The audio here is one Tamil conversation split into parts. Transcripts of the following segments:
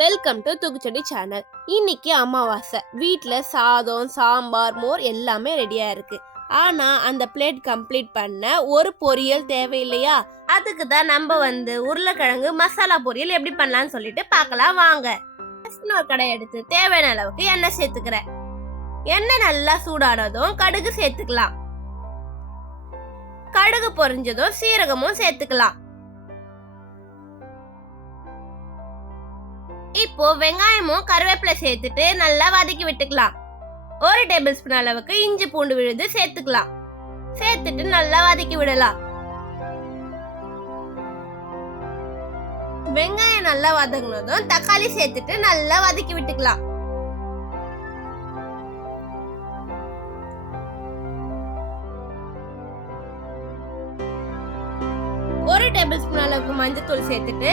Welcome to தூக்குச்செடி channel. இன்னைக்கு அமாவாசை. வீட்டில் சாதம், சாம்பார், மோர் எல்லாமே ரெடியா இருக்கு. ஆனா அந்த பிளேட் கம்ப்ளீட் பண்ண ஒரு பொரியல் தேவையில்லையா? அதுக்கு தான் நம்ம உருளைக்கிழங்கு மசாலா பொரியல் எப்படி பண்ணலாம்னு சொல்லிட்டு பார்க்கலாம் வாங்க. ஒரு கடை எடுத்து தேவையான அளவுக்கு எண்ணெய் சேர்த்துக்கிறேன். எண்ணெய் நல்லா சூடானதும் கடுகு சேர்த்துக்கலாம். கடுகு பொரிஞ்சதும் சீரகமும் சேர்த்துக்கலாம். இப்போ வெங்காயமும் கருவேப்பிலை சேர்த்துட்டு நல்லா வதக்கி விட்டுக்கலாம். 1 டேபிள் ஸ்பூன் அளவுக்கு இஞ்சி பூண்டு விழுது சேர்த்துக்கலாம். சேர்த்துட்டு நல்லா வதக்கி விடலாம். வெங்காயம் நல்லா வதங்கினதும் தக்காளி சேர்த்துட்டு நல்லா வதக்கி விட்டுக்கலாம். ஒரு டேபிள் ஸ்பூன் அளவுக்கு மஞ்சள் சேர்த்துட்டு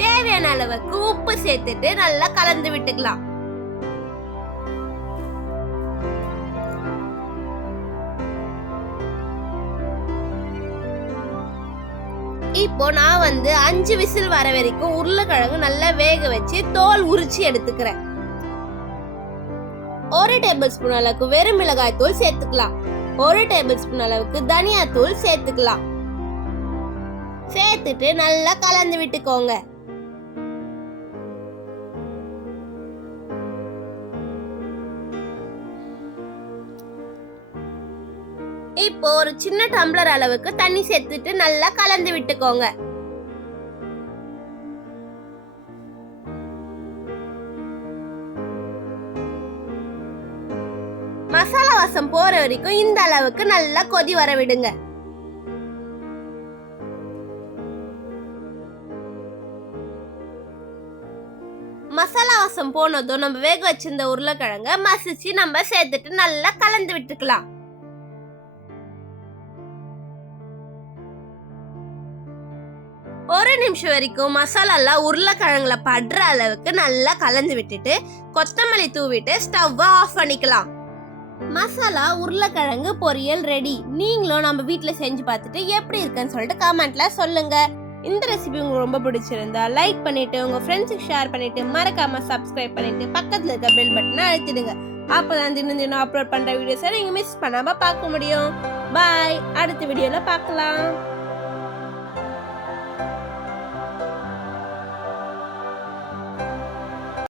தேவையான அளவுக்கு உப்பு சேர்த்துட்டு நல்லா கலந்து விட்டுக்கலாம். இப்போ நான் 5 விசில் வர வரைக்கும் உருளைக்கிழங்கு நல்லா வேக வச்சு தோல் உரிச்சு எடுத்துக்கிறேன். 1 டேபிள் ஸ்பூன் அளவுக்கு வெறும் மிளகாய் தூள் சேர்த்துக்கலாம். 1 டேபிள் ஸ்பூன் அளவுக்கு தனியா தூள் சேர்த்துக்கலாம். சேர்த்துட்டு நல்லா கலந்து விட்டுக்கோங்க. இப்போ ஒரு சின்ன டம்ளர் அளவுக்கு தண்ணி சேர்த்துட்டு நல்லா கலந்து விட்டுக்கோங்க. மசாலா வாசம் போற வரைக்கும் இந்த அளவுக்கு நல்லா கொதி வர விடுங்க. மசாலா வாசம் போனதும் நம்ம வேக வச்சிருந்த உருளைக்கிழங்க மசிச்சு நம்ம சேர்த்துட்டு நல்லா கலந்து விட்டுக்கலாம். ஒரு நிமிஷம் வரைக்கும் மசாலா உருளைக்கிழங்குல படுற அளவுக்கு நல்லா கலந்து விட்டுட்டு கொத்தமல்லி தூவிட்டு ஸ்டவ் ஆஃப் பண்ணிக்கலாம். மசாலா உருளைக்கிழங்கு பொரியல் ரெடி. நீங்களும் நம்ம வீட்டுல செஞ்சு பார்த்துட்டு எப்படி இருக்குன்னு சொல்லிட்டு கமெண்ட்ல சொல்லுங்க. இந்த ரெசிபி உங்களுக்கு ரொம்ப பிடிச்சிருந்தா லைக் பண்ணிட்டு உங்க ஃப்ரெண்ட்ஸுக்கு ஷேர் பண்ணிட்டு மறக்காம சப்ஸ்கிரைப் பண்ணிட்டு பக்கத்துல இருக்க பெல் பட்டனை அழுத்திடுங்க. அப்பதான் தினம் அப்லோட் பண்ற வீடியோஸை நீங்க மிஸ் பண்ணாம பார்க்க முடியும். பாய், அடுத்த வீடியோல பார்க்கலாம்.